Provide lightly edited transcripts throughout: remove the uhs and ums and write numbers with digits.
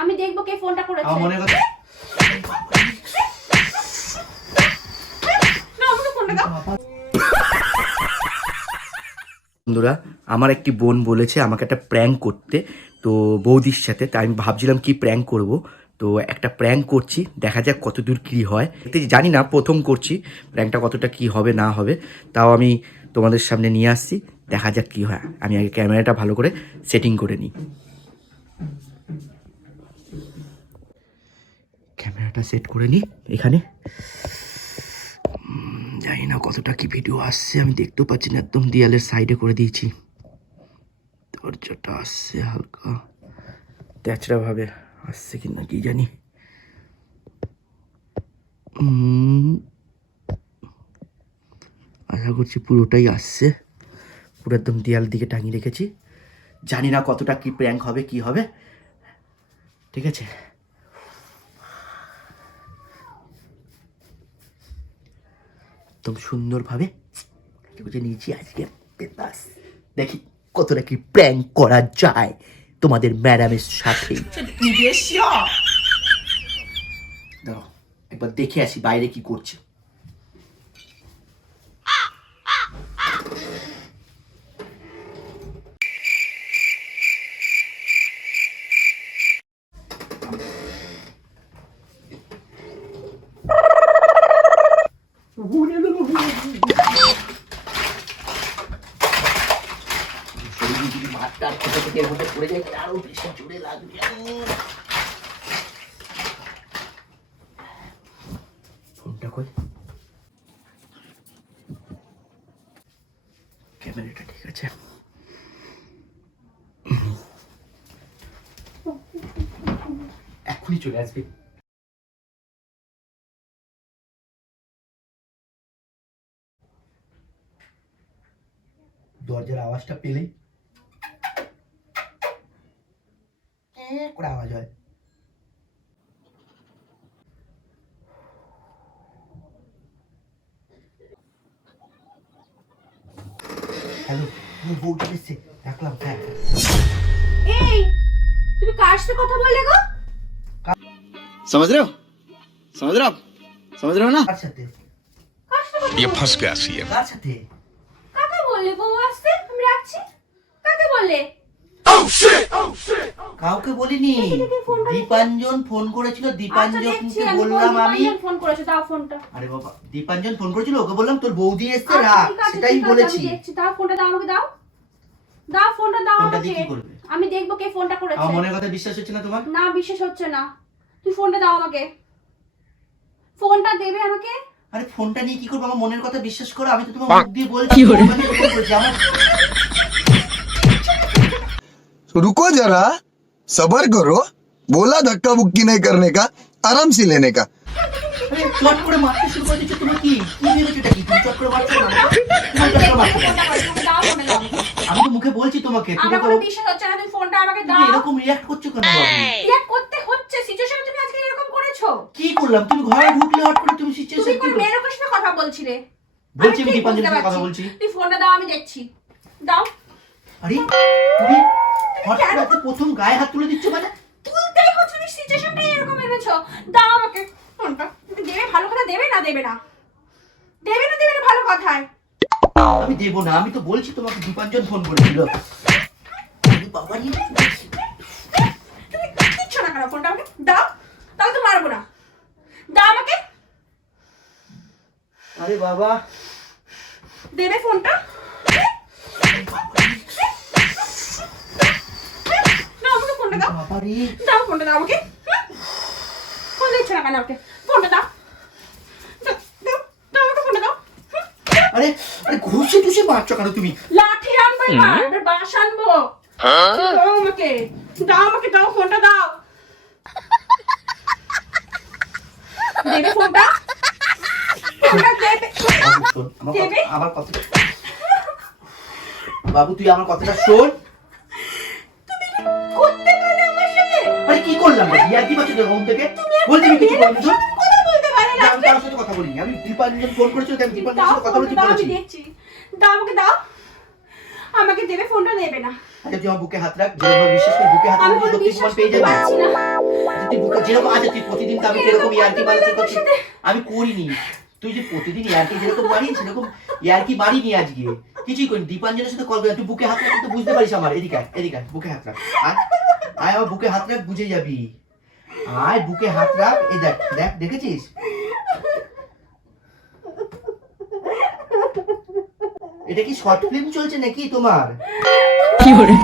আমি দেখবো কে ফোনটা করেছে। আমার মনে কথা না, আমাকে ফোনটা দাও। বন্ধুরা, আমার একটি বোন বলেছে আমাকে একটা প্র্যাঙ্ক করতে, তো বৌদির সাথে। তাই আমি ভাবছিলাম কি প্র্যাঙ্ক করব, তো একটা প্র্যাঙ্ক করছি, দেখা যাক কত দূর কী হয়। জানি না, প্রথম করছি, প্র্যাঙ্কটা কতটা কি হবে না হবে তাও আমি তোমাদের সামনে নিয়ে আসছি, দেখা যাক কি হয়। আমি আগে ক্যামেরাটা ভালো করে সেটিং করে নিই। ক্যামেরাটা সেট করে নিই এখানে। জানি না কতটা কি ভিডিও আসছে, আমি দেখতেও পাচ্ছি না, একদম দেয়ালের সাইডে করে দিয়েছি। দরজাটা আসছে হালকা তেচড়া ভাবে, আসছে কিনা কি জানি। আশা করছি পুরোটাই আসছে, পুরো একদম দেয়াল দিকে টাঙিয়ে রেখেছি। জানি না কতটা কি প্র্যাঙ্ক হবে কি হবে, ঠিক আছে। একদম সুন্দরভাবে নিয়েছি আজকে। দেখি কতটা কি প্র্যাঙ্ক করা যায় তোমাদের ম্যাডামের সাথে। দাঁড়াও, একবার দেখে আসি বাইরে কি করছে। পড়ে যায় আরো বেশি জোরে লাগবে। ফোনটা কই, ক্যামেরাটা ঠিক আছে। এখনই চলে আসবে। দরজার আওয়াজটা পেলেই করে আওয়াজ হয়। হ্যালো, আমার বউটা এসছে, রাখলাম। হ্যাঁ, এই তুমি কার সাথে কথা বললে গো? समझ रहे हो समझ रहे हो आप समझ रहे हो ना। কার সাথে? কার সাথে কথা ये বললে? फंस गया सीएम। কার সাথে? কাকে বললে? বউ আসছে, আমি রাখছি। কাকে বললে? কাউকে বলিনি। দীপাঞ্জন ফোন করেছিল, আচ্ছা, দীপাঞ্জনকে দেখছি বললাম আমি। দীপাঞ্জন ফোন করেছে, দাও ফোনটা। আরে বাবা, দীপাঞ্জন ফোন করেছিল, ওকে বললাম তোর বৌদি এসছে, আচ্ছা, রাখ, ঠিক আছে, সেটাই ঠিক আছে, বলেছি। আমি দেখছি। দাও ফোনটা, দাও আমাকে, দাও দাও ফোনটা, দাও ফোনটা আমাকে। দিয়ে কি করবে? আমি দেখবো কে ফোনটা করেছে। আমার মনের কথা বিশ্বাস হচ্ছে না তোমার? না, বিশ্বাস হচ্ছে না। তুই ফোনটা দাও আমাকে, ফোনটা দেবে আমাকে। আরে ফোনটা নিয়ে কি করবো? আমার মনের কথা বিশ্বাস করো, আমি তো তোমার মুখ দিয়ে বলছি। দীপাঞ্জন ফোন করেছে আমার। रुको जरा सबर करो, बोला धक्का बुक्की नहीं करने का, आराम से लेने का। আরে চট করে মারতে শুরু করে দিচ্ছ তুমি। কি কি ভেবেছো এটা? কি তুমি চট করে মারছো না আমাকে? তুমি চট করে মারছো না। দাও ফোনটা, দাও আমাকে। আমি তো মুখে বলছি তোমাকে, তুমি আমার তো কোনো বিশ্বাস হচ্ছে না, তুমি ফোনটা আমাকে তুমি দাও। এরকম রিঅ্যাক্ট করছো কেন বাবু? রিঅ্যাক্ট করতে হচ্ছে, সিচুয়েশনে তুমি আজকে এরকম করেছো। কি করলাম? তুমি ঘরে ঢুকলে হট করে তুমি তুমি সিচুয়েশন কোন কি মেয়ের লোকের সাথে কথা বলছিলে? বলছি? আমি ঠিক দীপাঞ্জনের বুঝতে সাথে কথা পারছি। বলছি। তুই ফোনটা দাও, আমি দেখছি। দাও। আরে তুমি হট করে আজকে প্রথম গায়ে হাত তুলে দিচ্ছ মানে? তুলতেই হচ্ছে, তুমি সিচুয়েশনটা এরকম এনেছো। দাও আমাকে ফোনটা। তুমি দেবে, ভালো কথা দেবে না, দেবে না, দেবে না, দেবে না, ভালো কথায়। আমি দেবো না, আমি তো বলছি তোমাকে দীপাঞ্জন ফোন করেছিল। আরে বাবা রে, তুমি দিচ্ছ না কেন ফোনটা আমাকে? দাও, তাহলে তো মারবো না। দাও আমাকে। আরে বাবা, দেবে ফোনটা। দাও আমাকে ফোনটা, দাও। বাবা রে। দাও ফোনটা, দাও আমাকে। ফোন দিচ্ছ না কেন আমাকে? ফোনটা দাও। দাও, দাও, দাও আমাকে ফোনটা দাও। আরে আরে ঘুষে টুসে মারছো কেন তুমি? লাঠি আনবো, এবার বাঁশ আনবো। দাও আমাকে, দাও আমাকে, দাও ফোনটা, দাও। দেবে ফোনটা? ফোনটা দেবে? শোন, দেবে? আমার কথা। বাবু তুই আমার কথাটা শোন। তুমি কি করতে পারলে আমার সাথে? আরে কি করলাম? ইয়ার কি পাচ্ছ রুম থেকে? বলছি আমি কিছু বলিনি তো? কথা বলতে পারে না। আমি কারোর সাথে কথা বলিনি। আমি দীপাঞ্জন ফোন করেছিল, আমি দীপাঞ্জনের দাও সাথে কথা বলছি ফোনটা, দাও, বলেছি। আমি দেখছি। দাও আমাকে, দাও আমাকে। দেবে ফোনটা? দেবে না। আচ্ছা তুই আমার বুকে হাত রাখ, যেভাবে বিশ্বাস করে বুকে হাত আমি রাখলে কোনো সত্যি বিশ্বাস প্রমাণ পেয়ে করতে যাবে। পারছি না। তুই বুকে যেরকম আছে তুই প্রতিদিন তো আমি যেরকম ইয়ার্কি মারি তুই করছিস, আমি করিনি। তুই যে প্রতিদিন ইয়ার্কি যেরকম মারি সেরকম ইয়ার্কি মারিনি আজকে, কিছুই করিনি। দীপাঞ্জনের সাথে কল করে তুই বুকে হাত রাখ, তুই বুঝতে পারিস আমার। এদিকে আয়, এদিকে আয়, বুকে হাত রাখ। আয় আয় আমার বুকে হাত রাখ, বুঝে যাবি। আয় বুকে হাত রাখ, এই দেখ দেখ, দেখেছিস? এটা কি শর্ট ফিল্ম চলছে নাকি তোমার? কি করে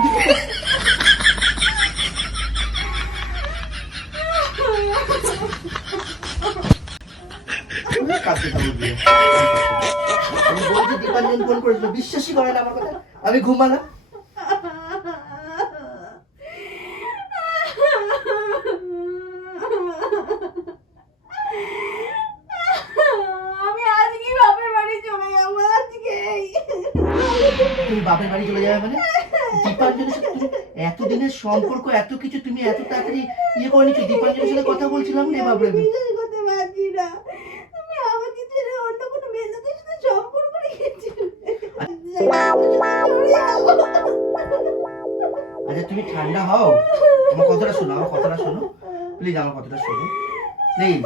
আমি বলছি দীপাঞ্জন ফোন করেছিল, বিশ্বাসই করে না আমার কথা। আমি ঘুমালাম। আমি আজকে বাপের বাড়ি চলে যাবো আজকেই। তুমি বাপের বাড়ি চলে যাবে মানে? দীপাঞ্জনের সাথে তুমি এতদিনের সম্পর্ক, এত কিছু তুমি এত তাড়াতাড়ি ইয়ে করে নিচ্ছ। দীপাঞ্জনের সাথে কথা বলছিলাম রে বাপরে। বিশ্বাস করতে পারছি না, তুমি আমাকে ছেড়ে অন্য কোনো মেয়ের সাথে সম্পর্ক রেখেছো। আচ্ছা তুমি ঠান্ডা হও, আমার কথাটা শোনো, আমার কথাটা শোনো প্লিজ, আমার কথাটা শোনো প্লিজ।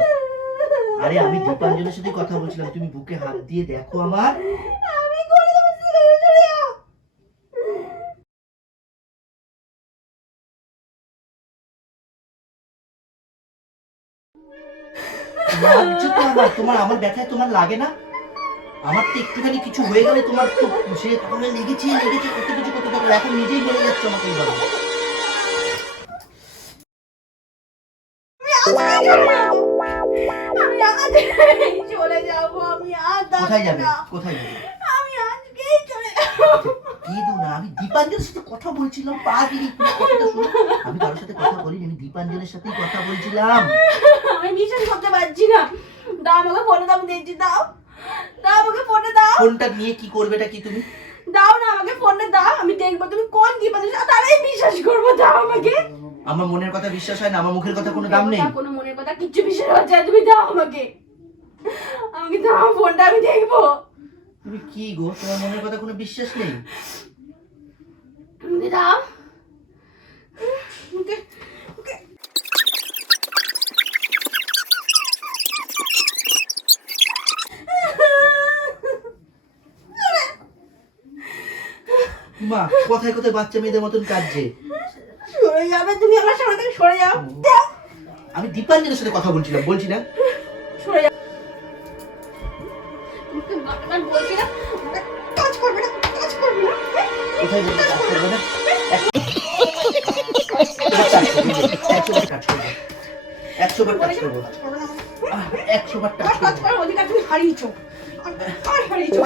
আরে আমি দীপাঞ্জনের সাথে কথা বলছিলাম, তুমি বুকে হাত দিয়ে দেখো আমার। আমি করে দেবো, চলে যাও। লাগছে তো আমার, তোমার আমার ব্যথায় তোমার লাগে না? আমার তো একটুখানি কিছু হয়ে গেলে তোমার তো সে তখন লেগেছে লেগেছে কত কিছু করতে থাকো, এখন নিজেই মেরে যাচ্ছে আমাকে এইভাবে। আমি আজকেই চলে যাবো, আমি আর কোথায় যাবে? কোথায় যাবে? আমি আজকেই চলে যাবো। কি দো না, আমি দীপাঞ্জনের সাথে কথা বলছিলাম। পাগলি, কথাটা শোনো, আমি কারোর সাথে কথা বলিনি, আমি দীপাঞ্জনের সাথেই কথা বলছিলাম। আমি বিশ্বাস করতে পারছি না। দাও আমাকে ফোনে, দাও দিচ্ছি, দাও দাও আমাকে ফোনে দাও। ফোনটা নিয়ে কি করবে, এটা কি তুমি? দাও না আমাকে ফোনে দাও, আমি দেখবো তুমি কোন দীপাঞ্জন, তাহলেই বিশ্বাস করবো। দাও আমাকে। আমার মনের কথা বিশ্বাস হয় না? আমার মুখের কথা কোনো দাম নেই? কোনো মনের কথা কিচ্ছু বিশ্বাস হচ্ছে না, তুমি দাও আমাকে। আমাকে দাও ফোনটা, আমি দেখবো। তুমি কি গো, তোমার মনের কথা কোনো বিশ্বাস নেই? তুমি দাও ওকে ওকে। মা কোথায় কোথায় বাচ্চা মেয়েদের মতন কাঁদছে। সরে যাবে তুমি আমার সামনে থেকে, সরে যাও। দাও। আমি দীপাঞ্জনের সাথে কথা বলছিলাম, বলছি না? সরে যাও। তুমি বারবার বলছি না কাজ করবে না, কাজ করবে না। কোথায় বলতে কাজ করবে না? 100বার কাজ করবো, 100বার কাজ করবো, 100বার কাজ কাজ করবো। করার অধিকার তুমি হারিয়েছো, আর হারিয়েছো।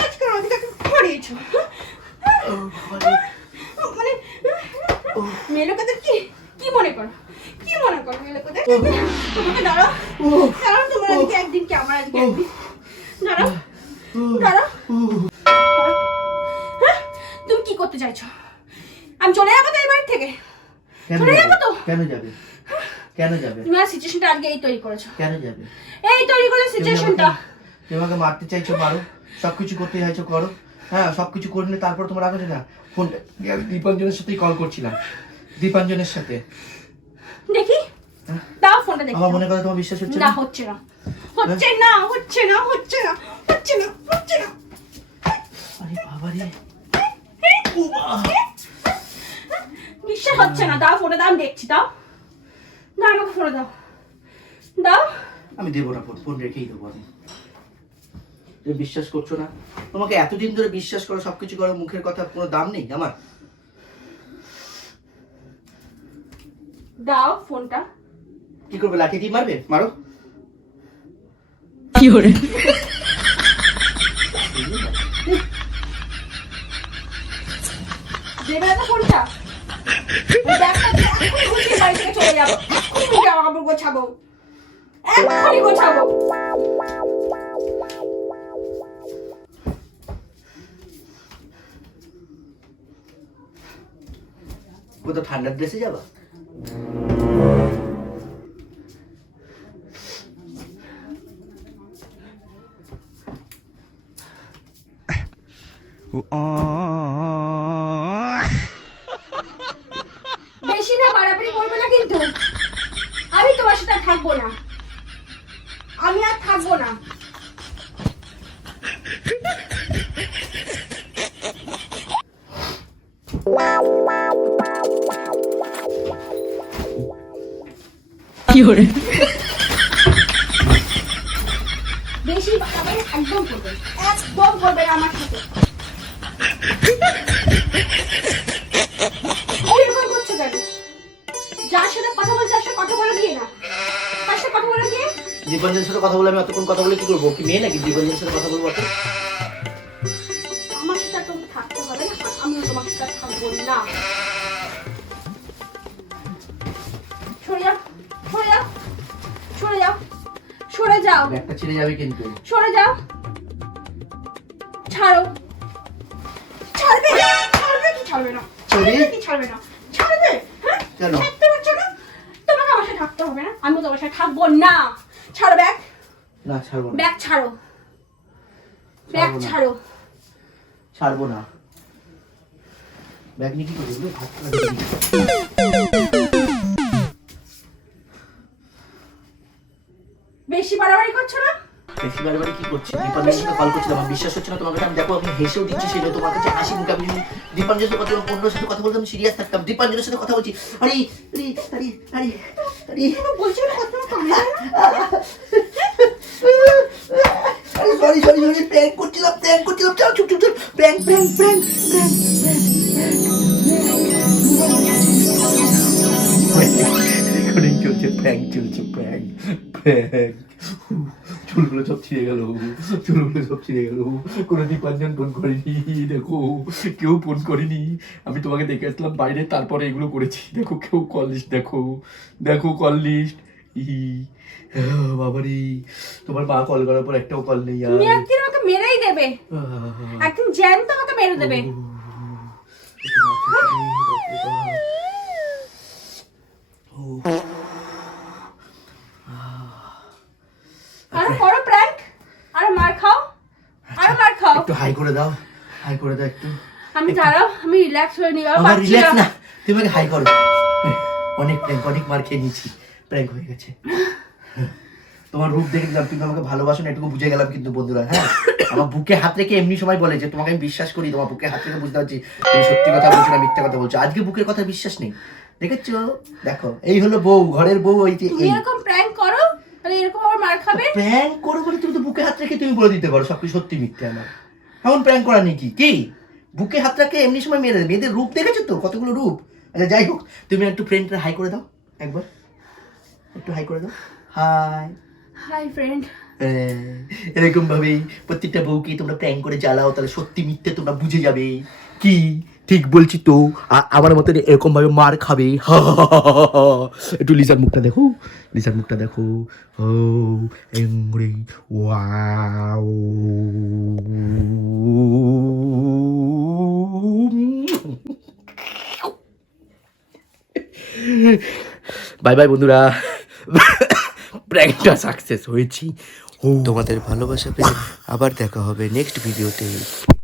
কাজ করার অধিকার তুমি হারিয়েছো। মানে মেয়ে লোকেদের কি কি মনে করো, কি মনে করো মেয়ে লোকেদের? তোমাকে দাঁড়াও দাঁড়াও, তোমার আজকে একদিন কি আমার আজকে একদিন। দাঁড়াও দাঁড়াও। হ্যাঁ তুমি কি করতে চাইছো? আমি চলে যাবো তো এই বাড়ি থেকে? কেন চলে যাবো তো? কেন যাবে? কেন যাবে? তুমি আর সিচুয়েশনটা আজকে এই তৈরি করেছো, কেন যাবে? এই তৈরি করেছো সিচুয়েশনটা। তুমি আমাকে মারতে চাইছো, মারো, সবকিছু করতে চাইছো করো। হ্যাঁ সবকিছু করে নিলে তারপর তোমার রাখো না ফোনটা। আমি দীপাঞ্জনের সাথেই কল করছিলাম, দীপাঞ্জনের সাথে। দেখি দাও ফোনটা দেখি। আমার মনে কথা তোমার বিশ্বাস হচ্ছে না না? হচ্ছে না, হচ্ছে না, হচ্ছে না, হচ্ছে না, হচ্ছে না, হচ্ছে না। আরে বাবা রে, বিশ্বাস হচ্ছে না। দাও ফোনে, দাও আমি দেখছি। দাও দাও আমাকে ফোনে দাও, দাও। আমি দেবো না ফোন, ফোন রেখেই দেবো আমি। তুমি বিশ্বাস করছো না? তোমাকে এতদিন ধরে বিশ্বাস করো, সবকিছু করো, মুখের কথা কোনো দাম নেই আমার? দাও ফোনটা। কি করবে, লাঠি দিয়ে মারবে? মারো। কি করে দেবে না ফোনটা? বাড়ি থেকে চলে যাবো, এক্ষুনি জামা কাপড় গোছাবো, এক্ষুনি গোছাবো। কোথাও ঠান্ডার ড্রেসে যাবা? বেশি না বাড়াবাড়ি করবে না কিন্তু। আমি তোমার সাথে আর থাকবো না, আমি আর থাকবো না। বেশি বাড়াবাড়ি একদম করবে না, একদম করবে না আমার সাথে। এরকম করছো কেন? যার সাথে কথা বলছে তার সাথে কথা বলে দিয়ে না, তার সাথে কথা বলে দিয়ে। দীপাঞ্জনের সাথে কথা বলে আমি অতক্ষণ কথা বলে কি করবো? কি মেয়ে নাকি দীপাঞ্জনের সাথে কথা বলবো? আমার সাথে আর তোমাকে থাকতে হবে না, আমিও তোমার সাথে আর থাকবো না। সরে যাও, সরে যাও, সরে যাও, সরে যাও, একটা ছেড়ে যাবে কিন্তু। সরে যাও, ছাড়ো। ছাড়বে, ছাড়বে কি ছাড়বে না? ছাড়বে কি ছাড়বে না? ছাড়বে? হ্যাঁ? কেন? ছাড়তে পারছো না? তোমাকে আমার সাথে থাকতে হবে না, আমিও তোমার সাথে থাকবো না। ছাড়ো ব্যাগ, না ছাড়বো না। ব্যাগ ছাড়ো, ব্যাগ ছাড়ো। ছাড়বো না। ব্যাগ নিয়ে কি করবি? ভাত খাওয়া বেশি বাড়াবাড়ি করছো না? বেশি বারে কি করছি? দীপাঞ্জনের সাথে কল করছিলাম, আমার বিশ্বাস হচ্ছে না তোমার কাছে। আমি দেখো আমি হেসেও দিচ্ছি, সেটা তোমার কাছে হাসি মুখে। আমি দীপাঞ্জনের সাথে কথা বলতাম, অন্যের সাথে কথা বলতাম সিরিয়াস থাকতাম। দীপাঞ্জনের সাথে কথা বলছি, আরে আরে আরে আরে আরে বলছি না কত কামড়ে দেয় না? আরে সরি সরি সরি, প্র্যাঙ্ক করছিলাম, প্র্যাঙ্ক করছিলাম। চল চুপ চুপ চুপ। Prank prank prank prank recording চলছে, প্র্যাঙ্ক চলছে, প্র্যাঙ্ক প্র্যাঙ্ক। চুলগুলো সব ছিঁড়ে গেল, চুলগুলো সব ছিঁড়ে গেল। কোনো দীপাঞ্জন ফোন করেনি, দেখো কেউ ফোন করেনি। আমি তোমাকে দেখে আসলাম বাইরে, তারপরে এগুলো করেছি। দেখো কেউ কল লিস্ট, দেখো দেখো কল লিস্ট। বাবারি, তোমার মা কল করার পর একটাও কল নেই। তুমি একদিন আমাকে মেরেই দেবে, একদিন জ্যান্ত আমাকে মেরে দেবে। আরো করো প্র্যাঙ্ক, আরো মার খাও, আরো মার খাও। একটু হাই করে দাও, হাই করে দাও একটু। আমি দাঁড়াও, আমি রিল্যাক্স হয়ে নিই। আমার রিল্যাক্স না, তুমি আমাকে হাই করো। অনেক প্র্যাঙ্ক, অনেক মার খেয়ে নিয়েছি, প্র্যাঙ্ক হয়ে গেছে। তোমার রূপ দেখে দিলাম তুমি আমাকে ভালোবাসো না, এটুকু বুঝে গেলাম কিন্তু বন্ধুরা। হ্যাঁ, আমার বুকে হাত রেখে এমনি সময় বলে যে তোমাকে আমি বিশ্বাস করি, তোমার বুকে হাত রেখে বুঝতে পারছি তুমি সত্যি কথা বলছো না মিথ্যা কথা বলছো। আজকে বুকের কথা বিশ্বাস নেই, দেখেছো? দেখো এই হলো বউ, ঘরের বউ। ওই যে তুমি এরকম প্র্যাঙ্ক করো, তাহলে এরকম আবার মার খাবে। প্র্যাঙ্ক করো বলে তুমি তো বুকে হাত রেখে তুমি বলে দিতে পারো সবকিছু সত্যি মিথ্যে। আমার এমন প্র্যাঙ্ক করা নেই কি? কি বুকে হাত রাখে এমনি সময় মেরে দেয়? মেয়েদের রূপ দেখেছো তো, কতগুলো রূপ। আচ্ছা যাই হোক, তুমি একটু ফ্রেন্ডটা হাই করে দাও একবার, একটু হাই করে দাও। High hi friend. এরকম ভাবেই প্রত্যেকটা বউকে তোমরা প্র্যাঙ্ক করে জ্বালাও, তাহলে সত্যি মিথ্যে তোমরা বুঝে যাবে। কি ঠিক বলছি তো? আমার মতো এরকম ভাবে মার খাবে। একটু লিজার মুখটা দেখো, লিজার মুখটা দেখো। ও এংরি, ওয়াও। বাই বাই বন্ধুরা, প্র্যাঙ্কটা সাকসেস হয়েছি। তোমাদের ভালোবাসা পেয়ে আবার দেখা হবে নেক্সট ভিডিওতে।